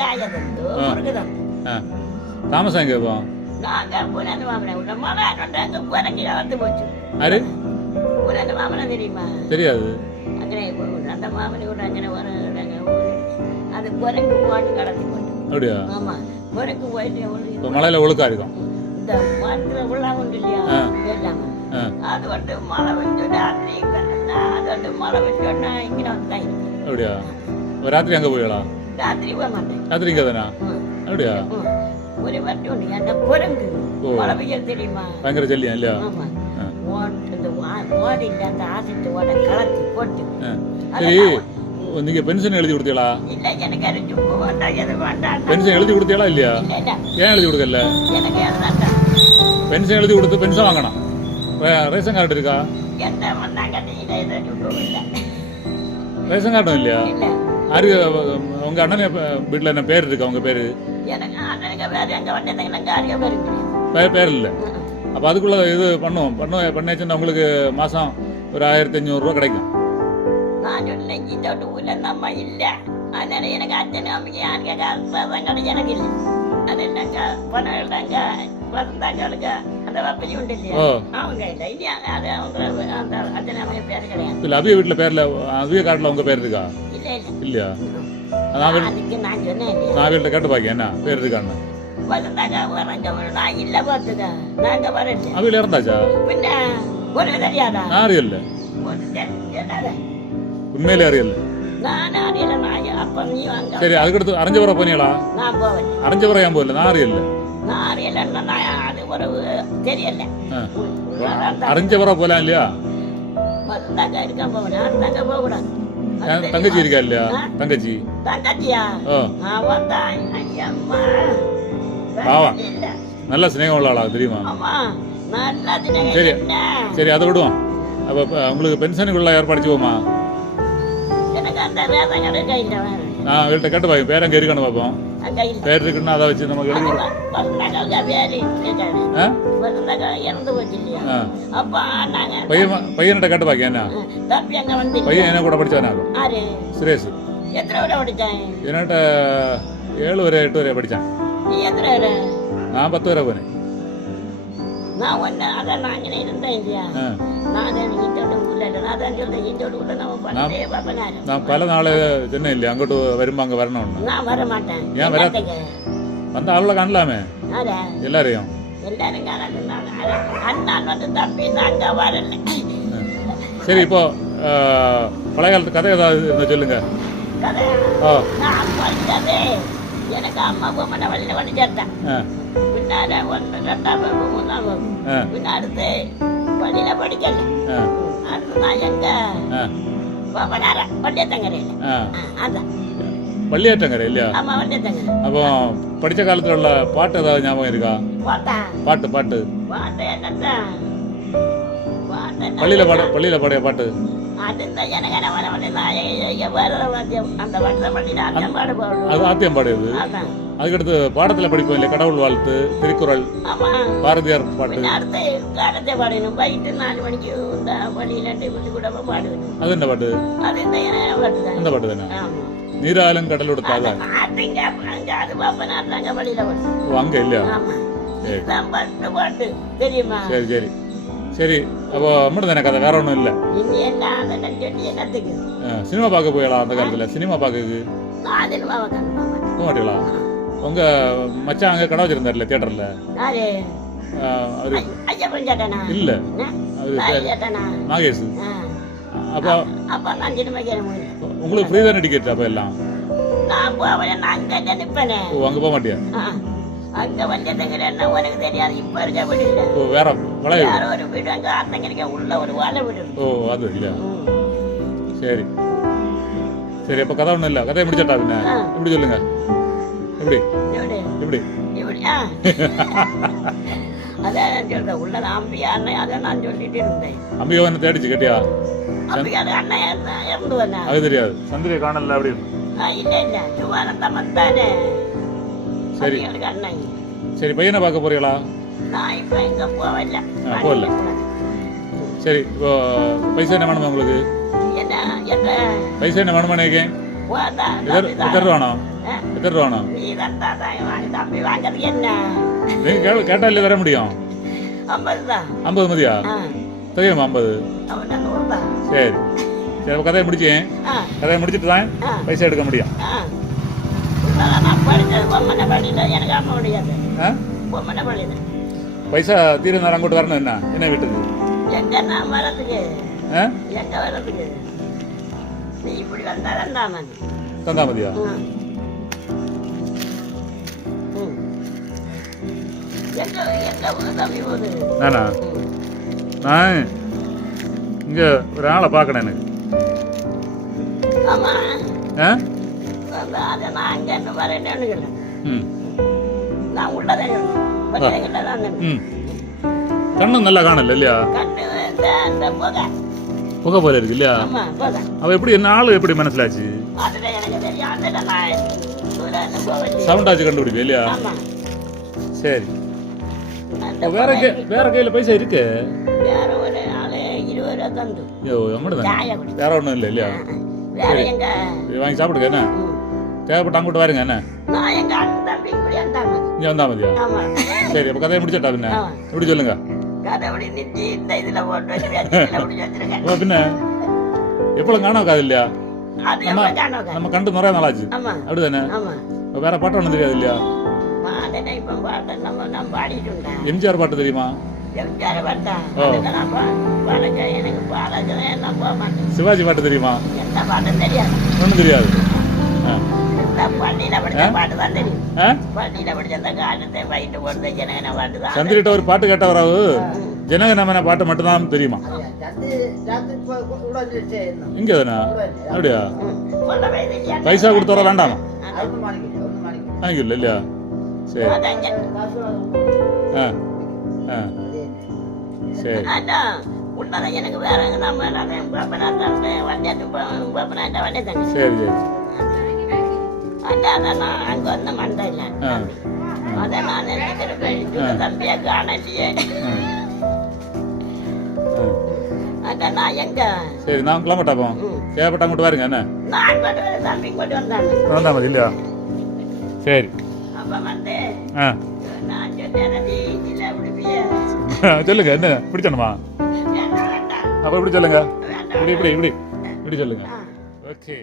ಜಾಗ ತಂದು ಹೊರಗೆ താമസം എങ്ങനെ പോവാം நாங்க புலன் மாமனை விட மாமா கொண்டாந்து குரங்கு வளர்த்து போச்சு. ആര് புலன் மாமனை தெரியுமா? தெரியாது. அங்கே அந்த மாமனை விட அங்கே ஒரு அது குரங்கு போட்டு கடந்து போட்டு அப்படியா? ஆமா. குரங்கு போயிட்டு இப்போ எவ்வளவு மழையில ஒழுக்கா இருக்கும். இந்த மாட்டுல ராத்திரி அங்கே போயிடலாம். ராத்திரி இங்கே தானா ம், அப்படியா. ஒரு வட்டி ஒன்று அந்த குரங்கு? பெய்ய தெரியுமா? பயங்கர ஜல்லியா இல்லையா. ஓட்- அந்த ஆசிட்டு ஓட கலத்தி போட்டு. சரி நீங்கள் பென்ஷன் எழுதி கொடுத்தீங்களா? இல்ல எனக்கு வேண்டாம். பென்ஷன் எழுதி கொடுத்தீங்களா இல்லையா? இல்ல இல்ல. ஏன் எழுதி கொடுக்கல? எனக்கு அது வேண்டாம். பென்ஷன் எழுதி கொடுத்து பென்ஷன் வாங்கணும். ரே- ரேஷன் கார்டு இருக்கா? என்ன வந்தாங்க நீங்க இதை சும்மா இல்ல ரேஷன் கார்டும் இல்லையா? யாரு உங்க அண்ணன் வீட்டில் என்ன பேர் இருக்கா? உங்க பேரு? பேர்? பேர் இல்லை. அப்போ அதுக்குள்ள இது பண்ணுவோம். பண்ண பண்ணியாச்சுன்னா உங்களுக்கு மாதம் ஒரு ஆயிரத்தி அஞ்சூறுரூவா கிடைக்கும். எனக்கு இல்லை அவிய வீட்டில் பேரில் அவிய கார்டில் உங்க பேர் இருக்கா? இல்ல இல்ல. இல்லையா? நான் வீட்டில் கேட்டு பாக்கி என்ன? பேர் இருக்கான்னு அவியில் நான் அறியல. உண்மையிலே அறியல. சரி அதுக்கடுத்து அரைஞ்சவரை போனீங்களா? அரைஞ்சவரை ஏன் போகல? நான் அறியல. ஒரு தெரியல. வந்தாங்க அரைஞ்சவரை போகலாம் இல்லையா? இருக்க போவேன் அடுத்தாங்க போக கூடாது ஏன் தங்கச்சி இருக்கா இல்லையா? தங்கச்சி. தங்கச்சியா? அவன் தான் ஐயம்மா. இல்ல நல்ல சிநேகம் உள்ள ஆளா தெரியுமா? சரி. சரி அதை விடுவோம். அப்போ உங்களுக்கு பென்ஷனுக்குள்ள ஏற்பாடு செய்வோமா? எனக்கு அந்த ரேஷன் கடை கையில் வேணும் நான் அவங்கள்ட்ட கேட்டு பாப்போம் பேர் அங்கே இருக்கான்னு பார்ப்போம் கையில் பேர் இருக்குன்னா அதை வச்சு நமக்கு எழுதி கொடு- வந்தாங்க வேறு இருக்காரு ஆ வந்தாங்க இறந்து போச்சு இல்லையா ஆ அப்பா நாங்க பையன் பையன்கிட்ட கேட்டு பாக்க என்ன தம்பி அங்க வந்து பையன் என்ன கூட படிச்சானாகும் ஆறு சுரேஷ் எத்தனை வரை படிச்சான் என்னட்ட ஏழு வரை எட்டு வரை படித்தான் நீ எத்தனை வரை நான் பத்து வரை போனேன் நான் ஒன்று அதான் நான் இங்கே இருந்தேன் இல்லையா ஆ நான் தான் என்னத்துக்கு? வந்த ஆளுல காணலாமே ஆரா எல்லாரையும் எல்லாரும் காணாதுன்னாங்க அண்ணான் வந்து தம்பி நாங்க வரல ஆ. சரி இப்போ பழைய காலத்து கதை ஏதாவது இருந்தா சொல்லுங்க ஓ எனக்கு அம்மா பொம்மனை வழியில் வழி சேர்த்தேன் பின்னால ஒன்று ரெண்டாம் வகுப்பு மூணாம் வழியில படிக்கல. நான் எங்க பாப்பனார வண்டியத்தங்கரையில் அதான். பள்ளியாற்றங்கரை இல்லையா? அப்போ படித்த காலத்தில் உள்ள பாட்டு ஏதாவது ஞாபகம் இருக்கா? பாட்டு? பாட்டு? பள்ளியில் பாட பள்ளியில் பாடிய பாட்டு. ஆத்தியம் பாடியது. அதுக்கடுத்து பாடத்தில் படிப்போம் இல்லை கடவுள் வாழ்த்து திருக்குறள். பாரதியார் பாட்டு. அடுத்து பாடணும் போயிட்டு நாலு மணிக்கு பாடுவேன். அது என்ன பாட்டு? அந்த பாட்டு தானே? நீராலும் கடல் கொடுத்தாத பாட்டுங்க அங்க இல்லையா? சரி. சரி. சரி அப்போ மட்டும் தானே கதை வேற ஒன்றும் இல்லை. சினிமா பார்க்க போயலாம் அந்த காலத்தில்? சினிமா கண்டு போக மாட்டீங்களா? உங்கள் மச்சான் அங்கே கடை வச்சிருந்தார்ல தியேட்டரில்? யாரு? அவர். இல்லை? அவர் நாகேஷ். அப்போ உங்களுக்கு ஃப்ரீ தானே டிக்கெட் அப்போ எல்லாம்? ஓ அங்கே போக மாட்டியா. அங்க வந்ததுங்கிற என்ன உனக்கு தெரியாது இப்ப இருக்க வீடு இல்ல ஓ வேற பழைய வீடு. வேற ஒரு வீடு அங்க அத்தங்க உள்ள ஒரு வாழை வீடு இருக்கு. ஓ அது இல்லையா ம். சரி சரி அப்போ கதை ஒன்றும் இல்லை கதையை முடிச்சட்டா பின்ன ஆ. எப்படி சொல்லுங்க எப்படி எப்படி எப்படி இப்படியா அதான் நான் சொல்றேன் உள்ள அம்பியா அண்ணன் அதை நான் சொல்லிட்டு இருந்தேன் அம்பிகவனை தேடிச்சு கேட்டியா அம்பியா அண்ணன் இறந்து- இறந்து வந்தா அது தெரியாது சந்திரியை காணல அப்படின்னு இல்ல இல்ல சுவானந்தம் வந்தானே சரி. சரி பையனை பார்க்க போறீங்களா? போகல. சரி இப்போ பைசா என்ன வேணுமா உங்களுக்கு? பைசா என்ன வேணுமா நினைக்கேன் இதர் இதர் வேணும் எத்தனை ரூபா வேணும் நீங்கள் தர முடியும்? ஐம்பது மதியா? தெரியுமா ஐம்பது? சரி. சரி கதையை முடிச்சேன். கதையை முடிச்சிட்டு தான் பைசா எடுக்க முடியும். பைசா தீர நேரம் அங்கிட்டு வரணும் என்ன? என்ன வீட்டுக்கு? எங்க நான் நானா? இங்கே ஒரு ஆளை பார்க்கணும் எனக்கு. ஆ? அந்த அதை நான் அங்க என்ன வரேன்னு ம். நான் உள்ளதே பள்ளிகிட்ட தான் கண்ணும் நல்லா காணல இல்லையா? கண்ணு புகை. புகை போல இருக்கு இல்லையா? அவ எப்படி என்ன ஆளு எப்படி மனசிலாச்சு? புகை சவுண்டாச்சு கண்டுபிடிப்பேன் இல்லையா? சரி. வேற வேற கையில் பைசா இருக்கு? வேற ஒன்றும் இல்லை இல்லையா? வாங்கி சாப்பிடுங்க என்ன. தேவைப்பட்ட அங்கிட்டு வாருங்க என்ன? இங்கே வந்தா மதியா? சரி அப்போ கதையை முடிச்சிட்டா பின்ன. எப்படி சொல்லுங்க? பின்ன? எப்பளும் காணாம காது இல்லையா? நம்ம கண்டு நிறைய நாளாச்சு. அப்படிதானே? வேற பாட்டு ஒன்றும் தெரியாது இல்லையா? எம்ஜிஆர் பாட்டு தெரியுமா? சிவாஜி பாட்டு தெரியுமா? ஒன்றும் தெரியாது. சந்திரிட்ட ஒரு பாட்டு கேட்டவராவு? ஜனகனமன பாட்டு மட்டும்தான் தெரியுமா? இங்க தானே? அப்படியா? பைசா கொடுத்தவர வேண்டாமா? அதான். வாங்கிக்கல இல்லையா? சரி. ஆ ஆ. சரி. உன்னதான் எனக்கு வேற எங்க நம்ம அதான் அதான் நான் அங்க வந்த மண்டை இல்லை ஆ அதை நான் நினைக்கிறேன் தம்பியா காணலையே ஆ. ஆ. அதான் நான் எங்க சரி நான் கிளம்பட்டாப்போம் ம். தேவைப்பட்ட அங்கிட்டு வாருங்க என்ன நான் தம்பி கொண்டு வந்தாங்க வந்தா மதி இல்லையா சரி அப்ப வந்து ஆ நான் சொல்லுங்க என்ன பிடிச்சணுமா அப்போ இப்படி சொல்லுங்க இப்படி இப்படி இப்படி இப்படி சொல்லுங்க. ஓகே